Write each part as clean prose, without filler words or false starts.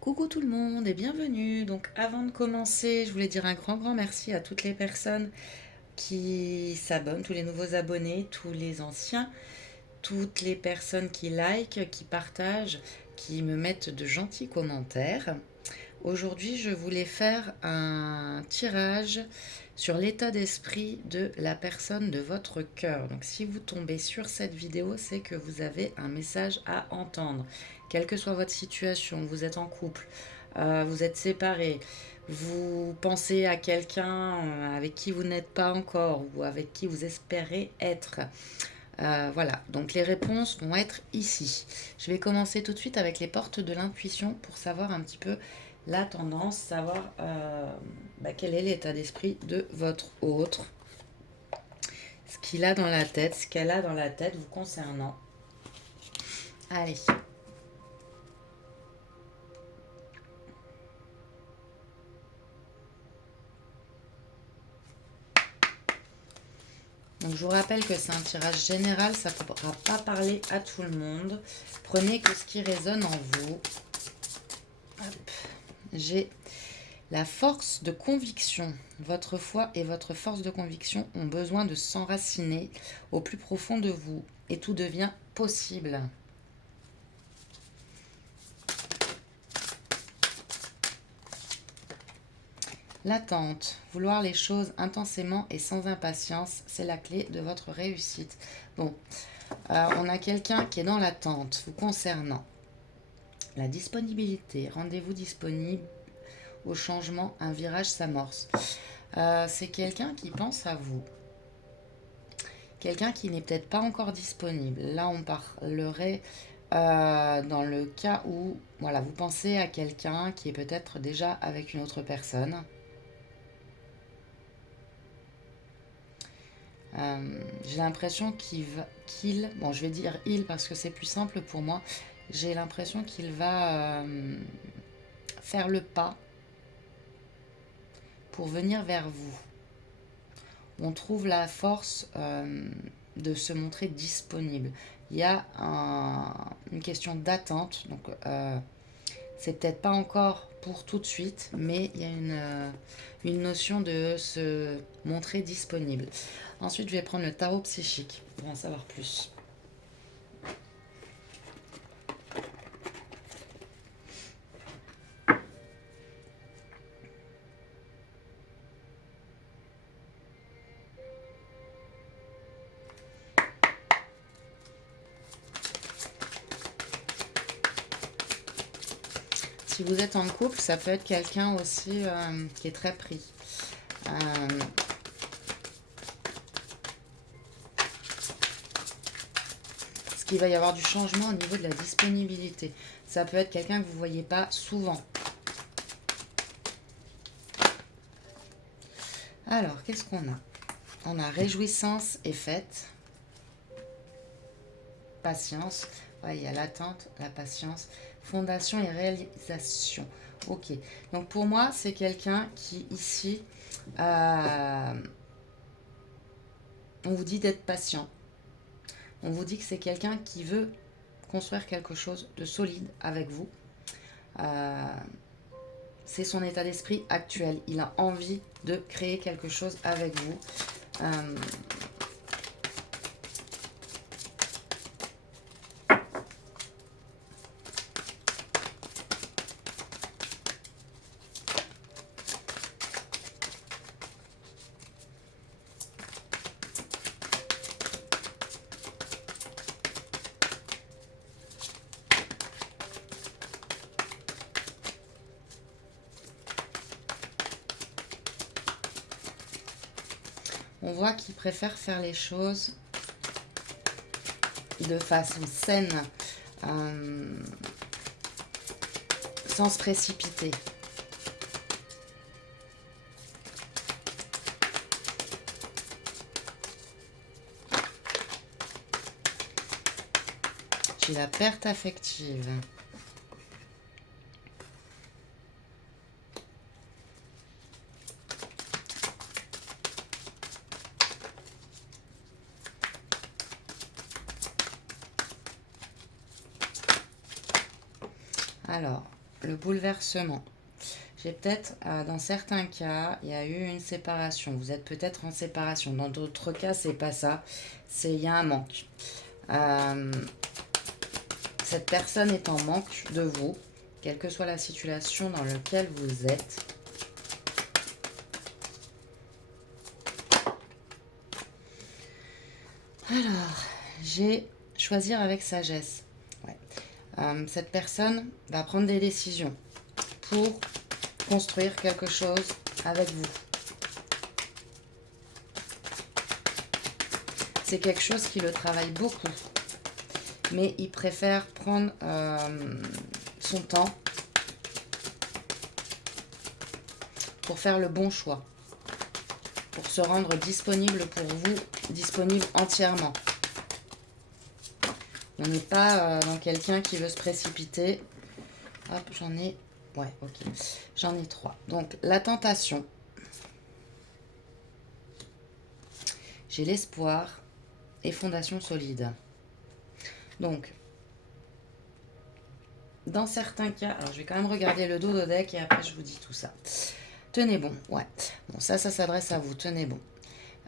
Coucou tout le monde et bienvenue. Donc avant de commencer, je voulais dire un grand merci à toutes les personnes qui s'abonnent, tous les nouveaux abonnés, tous les anciens, toutes les personnes qui likent, qui partagent, qui me mettent de gentils commentaires. Aujourd'hui, je voulais faire un tirage sur l'état d'esprit de la personne de votre cœur. Donc si vous tombez sur cette vidéo, c'est que vous avez un message à entendre. Quelle que soit votre situation, vous êtes en couple, vous êtes séparés, vous pensez à quelqu'un avec qui vous n'êtes pas encore ou avec qui vous espérez être. Voilà, donc les réponses vont être ici. Je vais commencer tout de suite avec les portes de l'intuition pour savoir un petit peu la tendance, savoir quel est l'état d'esprit de votre autre, ce qu'il a dans la tête, ce qu'elle a dans la tête vous concernant. Allez. Donc je vous rappelle que c'est un tirage général, ça ne pourra pas parler à tout le monde. Prenez que ce qui résonne en vous. Hop. J'ai la force de conviction. Votre foi et votre force de conviction ont besoin de s'enraciner au plus profond de vous et tout devient possible. L'attente, vouloir les choses intensément et sans impatience, c'est la clé de votre réussite. Bon, on a quelqu'un qui est dans l'attente vous concernant. La disponibilité, rendez-vous disponible au changement, un virage s'amorce. C'est quelqu'un qui pense à vous. Quelqu'un qui n'est peut-être pas encore disponible. Là, on parlerait dans le cas où voilà, vous pensez à quelqu'un qui est peut-être déjà avec une autre personne. J'ai l'impression bon, je vais dire il parce que c'est plus simple pour moi. J'ai l'impression qu'il va faire le pas pour venir vers vous. On trouve la force de se montrer disponible. Il y a une question d'attente, donc c'est peut-être pas encore pour tout de suite, mais il y a une notion de se montrer disponible. Ensuite, je vais prendre le tarot psychique pour en savoir plus. Si vous êtes en couple, ça peut être quelqu'un aussi qui est très pris. Parce qu'il va y avoir du changement au niveau de la disponibilité. Ça peut être quelqu'un que vous ne voyez pas souvent. Alors, qu'est-ce qu'on a? On a réjouissance et fête. Patience. Ouais, il y a l'attente, la patience. Fondation et réalisation. Ok. Donc pour moi, c'est quelqu'un qui, ici, on vous dit d'être patient. On vous dit que c'est quelqu'un qui veut construire quelque chose de solide avec vous. C'est son état d'esprit actuel. Il a envie de créer quelque chose avec vous. On voit qu'il préfère faire les choses de façon saine, sans se précipiter. J'ai la perte affective. Alors, le bouleversement. J'ai peut-être, dans certains cas, il y a eu une séparation. Vous êtes peut-être en séparation. Dans d'autres cas, c'est pas ça. Il y a un manque. Cette personne est en manque de vous, quelle que soit la situation dans laquelle vous êtes. Alors, j'ai choisir avec sagesse. Ouais. Cette personne va prendre des décisions pour construire quelque chose avec vous. C'est quelque chose qui le travaille beaucoup, mais il préfère prendre son temps pour faire le bon choix, pour se rendre disponible pour vous, disponible entièrement. On n'est pas dans quelqu'un qui veut se précipiter. Hop, j'en ai... Ouais, ok. J'en ai 3. Donc, la tentation. J'ai l'espoir et fondation solide. Donc, dans certains cas... Alors, je vais quand même regarder le dos de deck et après, je vous dis tout ça. Tenez bon, ouais. Bon, ça s'adresse à vous. Tenez bon.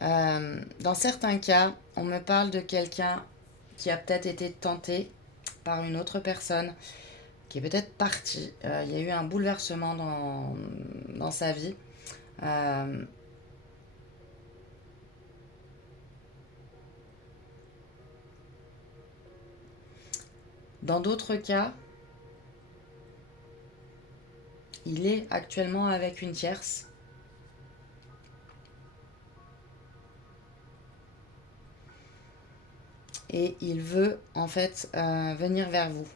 Dans certains cas, on me parle de quelqu'un qui a peut-être été tenté par une autre personne, qui est peut-être parti. Il y a eu un bouleversement dans sa vie. Dans d'autres cas, il est actuellement avec une tierce. Et il veut en fait venir vers vous.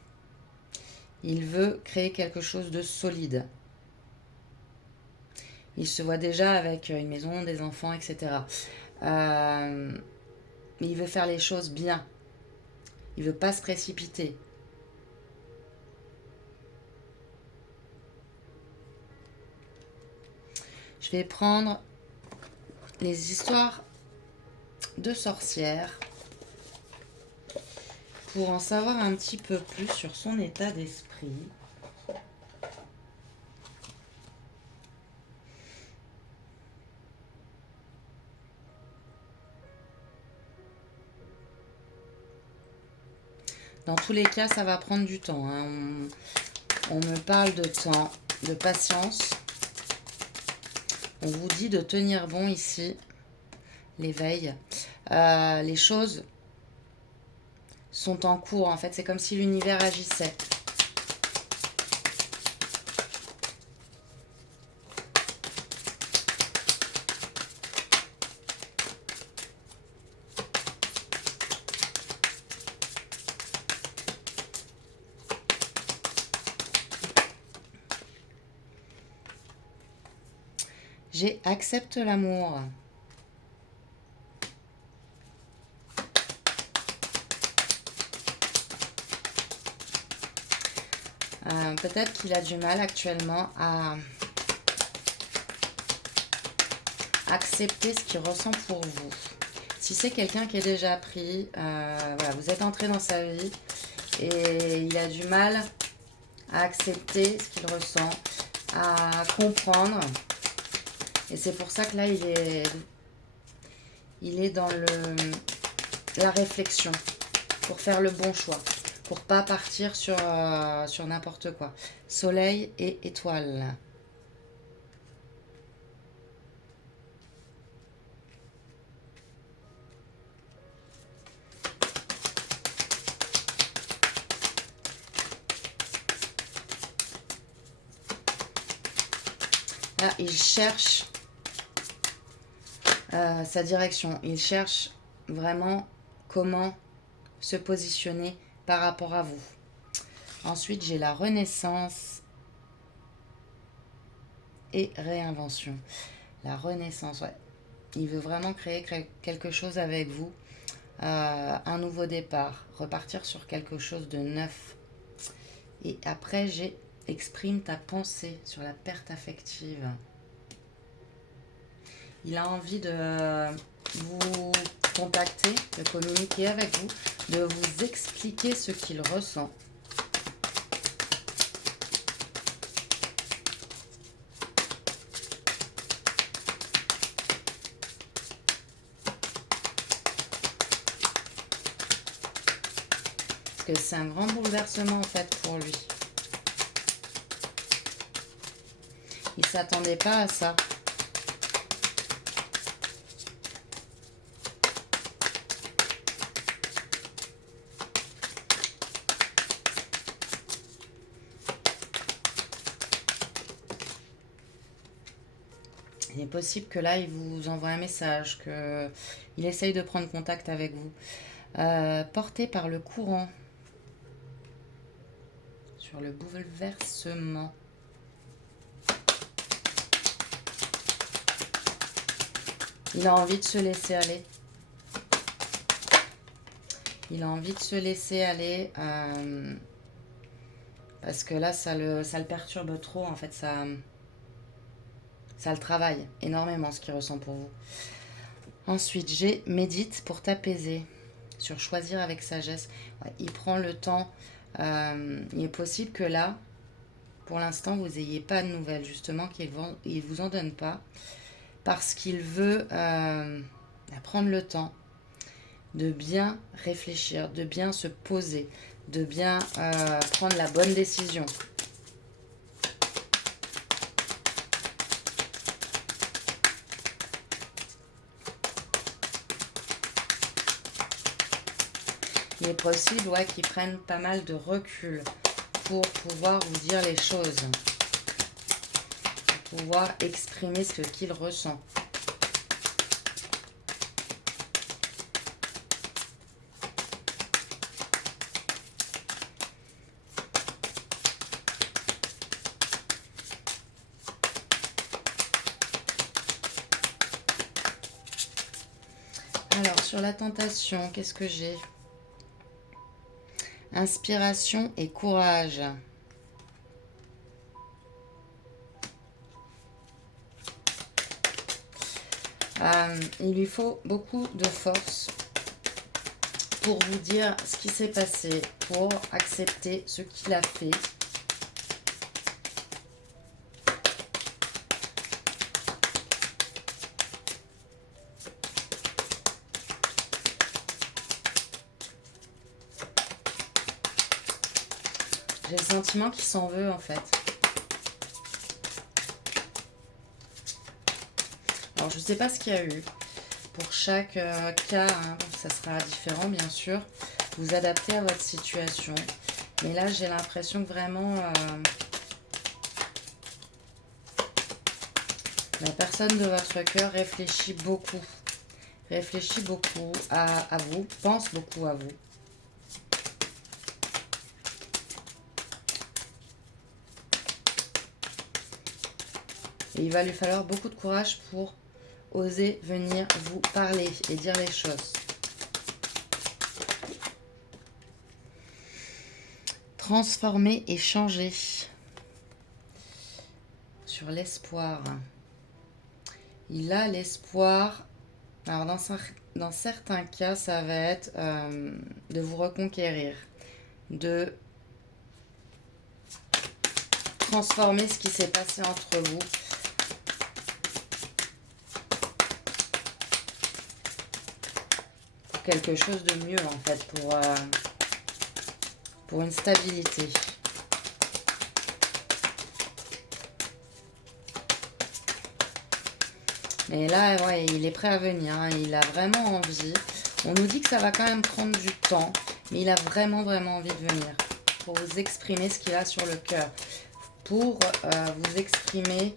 Il veut créer quelque chose de solide. Il se voit déjà avec une maison, des enfants, etc. Mais il veut faire les choses bien. Il veut pas se précipiter. Je vais prendre les histoires de sorcières pour en savoir un petit peu plus sur son état d'esprit. Dans tous les cas, ça va prendre du temps. Hein. On me parle de temps, de patience. On vous dit de tenir bon ici, l'éveil. Les choses sont en cours, en fait. C'est comme si l'univers agissait. J'ai accepte l'amour. Peut-être qu'il a du mal actuellement à accepter ce qu'il ressent pour vous. Si c'est quelqu'un qui est déjà pris, voilà, vous êtes entré dans sa vie et il a du mal à accepter ce qu'il ressent, à comprendre. Et c'est pour ça que là, il est dans la réflexion pour faire le bon choix, pour pas partir sur n'importe quoi. Soleil et étoile. Là, il cherche sa direction. Il cherche vraiment comment se positionner par rapport à vous. Ensuite, j'ai la renaissance et réinvention. La renaissance, ouais. Il veut vraiment créer quelque chose avec vous. Un nouveau départ. Repartir sur quelque chose de neuf. Et après, j'ai exprime ta pensée sur la perte affective. Il a envie de vous contacter, de communiquer avec vous, de vous expliquer ce qu'il ressent. que c'est un grand bouleversement en fait pour lui. Il ne s'attendait pas à ça. Il est possible que là, il vous envoie un message, qu'il essaye de prendre contact avec vous. Porté par le courant. Sur le bouleversement. Il a envie de se laisser aller. Il a envie de se laisser aller. Parce que là, ça le perturbe trop. En fait, ça le travaille énormément, ce qu'il ressent pour vous. Ensuite, j'ai médite pour t'apaiser. Sur choisir avec sagesse. Ouais, il prend le temps. Il est possible que là, pour l'instant, vous n'ayez pas de nouvelles, justement, qu'il ne vous en donne pas. Parce qu'il veut prendre le temps de bien réfléchir, de bien se poser, de bien prendre la bonne décision. Il est possible qu'il prenne pas mal de recul pour pouvoir vous dire les choses, pour pouvoir exprimer ce qu'il ressent. Alors, sur la tentation, qu'est-ce que j'ai ? Inspiration et courage. Il lui faut beaucoup de force pour vous dire ce qui s'est passé, pour accepter ce qu'il a fait. J'ai le sentiment qu'il s'en veut en fait. Alors je ne sais pas ce qu'il y a eu. Pour chaque cas, ça sera différent bien sûr. Vous adaptez à votre situation. Mais là j'ai l'impression que vraiment la personne de votre cœur réfléchit beaucoup. Réfléchit beaucoup à vous, pense beaucoup à vous. Et il va lui falloir beaucoup de courage pour oser venir vous parler et dire les choses. Transformer et changer. Sur l'espoir. Il a l'espoir. Alors dans certains cas, ça va être de vous reconquérir. De transformer ce qui s'est passé entre vous. Quelque chose de mieux en fait pour une stabilité. Mais là, ouais, il est prêt à venir, hein. Il a vraiment envie. On nous dit que ça va quand même prendre du temps, mais il a vraiment envie de venir pour vous exprimer ce qu'il a sur le cœur, pour vous exprimer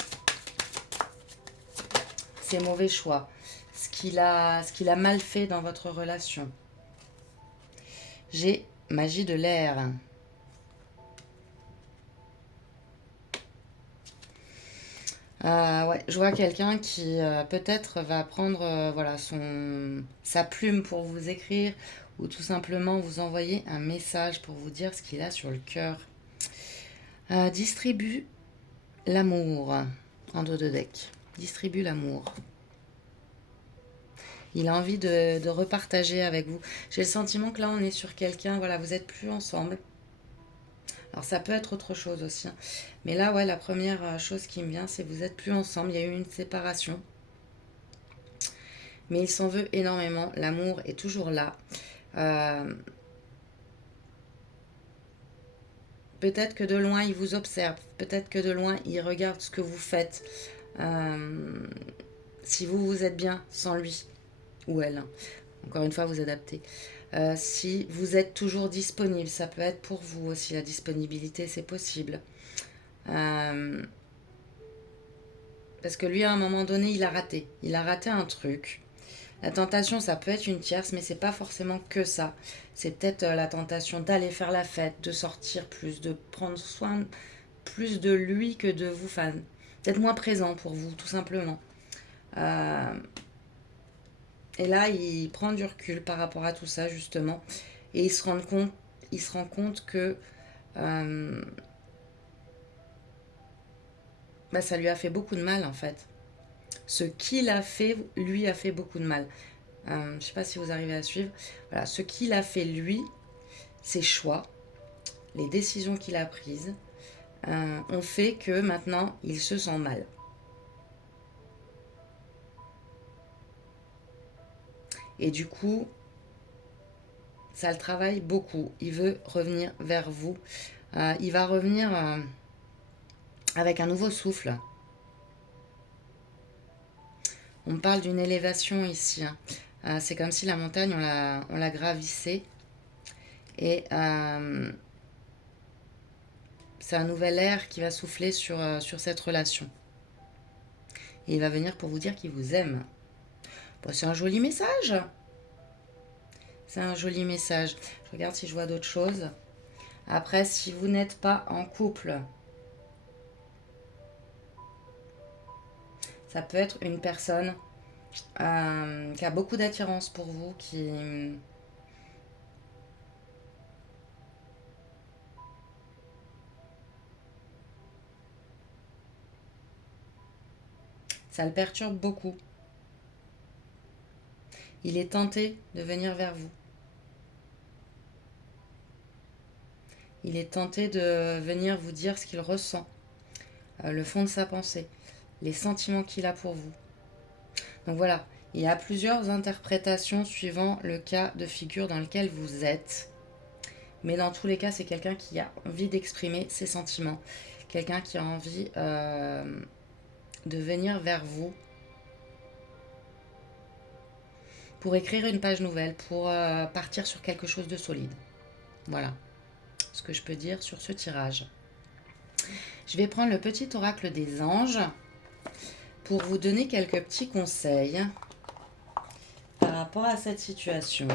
ses mauvais choix, ce qu'il a mal fait dans votre relation. J'ai magie de l'air. Ouais, je vois quelqu'un qui peut-être va prendre voilà, sa plume pour vous écrire ou tout simplement vous envoyer un message pour vous dire ce qu'il a sur le cœur. Distribue l'amour en dos de deck. Distribue l'amour. Il a envie de repartager avec vous. J'ai le sentiment que là, on est sur quelqu'un, voilà, vous n'êtes plus ensemble. Alors, ça peut être autre chose aussi. Mais là, ouais, la première chose qui me vient, c'est que vous n'êtes plus ensemble. Il y a eu une séparation. Mais il s'en veut énormément. L'amour est toujours là. Peut-être que de loin, il vous observe. Peut-être que de loin, il regarde ce que vous faites. Si vous, vous êtes bien sans lui ou elle. Encore une fois, vous adaptez. Si vous êtes toujours disponible, ça peut être pour vous aussi. La disponibilité, c'est possible. Parce que lui, à un moment donné, il a raté. Il a raté un truc. La tentation, ça peut être une tierce, mais c'est pas forcément que ça. C'est peut-être la tentation d'aller faire la fête, de sortir plus, de prendre soin plus de lui que de vous, enfin, d'être moins présent pour vous, tout simplement. Euh, et là, il prend du recul par rapport à tout ça, justement, et il se rend compte que euh, bah, ça lui a fait beaucoup de mal, en fait. Ce qu'il a fait, lui, a fait beaucoup de mal. Je ne sais pas si vous arrivez à suivre. Voilà, ce qu'il a fait, lui, ses choix, les décisions qu'il a prises, ont fait que maintenant, il se sent mal. Et du coup, ça le travaille beaucoup. Il veut revenir vers vous. Il va revenir avec un nouveau souffle. On parle d'une élévation ici. C'est comme si la montagne, on la gravissait. Et c'est un nouvel air qui va souffler sur cette relation. Et il va venir pour vous dire qu'il vous aime. Bon, c'est un joli message. C'est un joli message. Je regarde si je vois d'autres choses. Après, si vous n'êtes pas en couple, ça peut être une personne qui a beaucoup d'attirance pour vous, qui... Ça le perturbe beaucoup. Il est tenté de venir vers vous. Il est tenté de venir vous dire ce qu'il ressent, le fond de sa pensée, les sentiments qu'il a pour vous. Donc voilà, il y a plusieurs interprétations suivant le cas de figure dans lequel vous êtes. Mais dans tous les cas, c'est quelqu'un qui a envie d'exprimer ses sentiments. Quelqu'un qui a envie de venir vers vous pour écrire une page nouvelle, pour partir sur quelque chose de solide. Voilà ce que je peux dire sur ce tirage. Je vais prendre le petit oracle des anges pour vous donner quelques petits conseils par rapport à cette situation.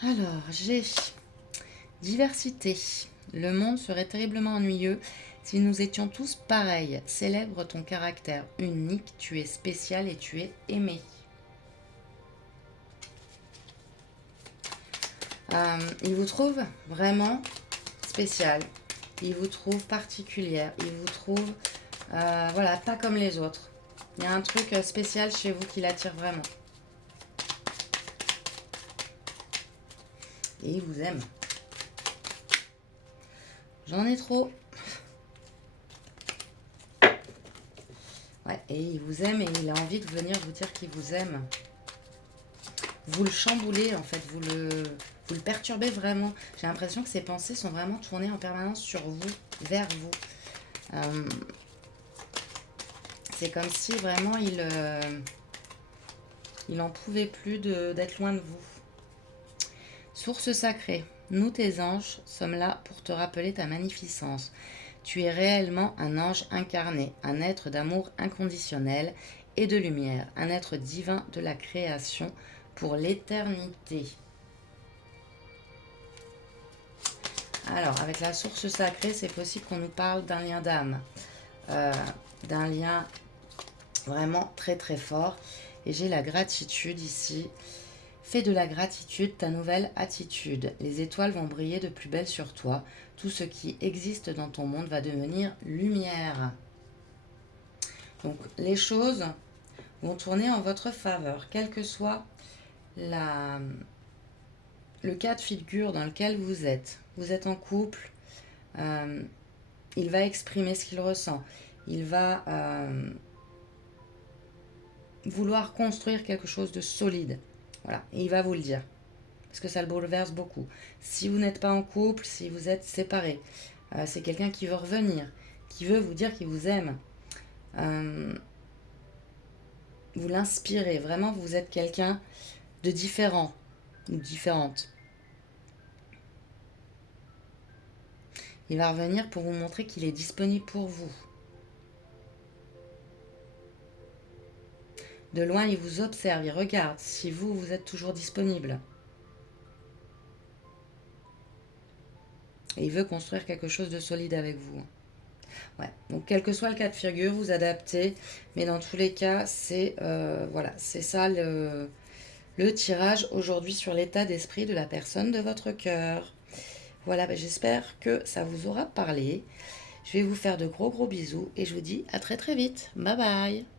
Alors, j'ai diversité. Le monde serait terriblement ennuyeux si nous étions tous pareils. Célèbre ton caractère unique, tu es spécial et tu es aimé. Il vous trouve vraiment spécial. Il vous trouve particulière. Il vous trouve, voilà, pas comme les autres. Il y a un truc spécial chez vous qui l'attire vraiment. Et il vous aime. J'en ai trop. Ouais, et il vous aime et il a envie de venir vous dire qu'il vous aime. Vous le chamboulez en fait, vous le perturbez vraiment. J'ai l'impression que ses pensées sont vraiment tournées en permanence sur vous, vers vous. C'est comme si vraiment il en pouvait plus d'être loin de vous. Source sacrée, nous tes anges sommes là pour te rappeler ta magnificence. Tu es réellement un ange incarné, un être d'amour inconditionnel et de lumière, un être divin de la création pour l'éternité. Alors, avec la source sacrée, c'est possible qu'on nous parle d'un lien d'âme, d'un lien vraiment très très fort. Et j'ai la gratitude ici. Fais de la gratitude ta nouvelle attitude. Les étoiles vont briller de plus belle sur toi. Tout ce qui existe dans ton monde va devenir lumière. Donc les choses vont tourner en votre faveur, quel que soit le cas de figure dans lequel vous êtes. Vous êtes en couple, il va exprimer ce qu'il ressent. Il va vouloir construire quelque chose de solide. Voilà, et il va vous le dire. Parce que ça le bouleverse beaucoup. Si vous n'êtes pas en couple, si vous êtes séparés, c'est quelqu'un qui veut revenir, qui veut vous dire qu'il vous aime. Vous l'inspirez, vraiment vous êtes quelqu'un de différent ou différente. Il va revenir pour vous montrer qu'il est disponible pour vous. De loin, il vous observe, il regarde si vous êtes toujours disponible. Et il veut construire quelque chose de solide avec vous. Ouais. Donc quel que soit le cas de figure, vous adaptez. Mais dans tous les cas, c'est voilà, c'est ça le tirage aujourd'hui sur l'état d'esprit de la personne de votre cœur. Voilà, ben j'espère que ça vous aura parlé. Je vais vous faire de gros bisous et je vous dis à très très vite. Bye bye.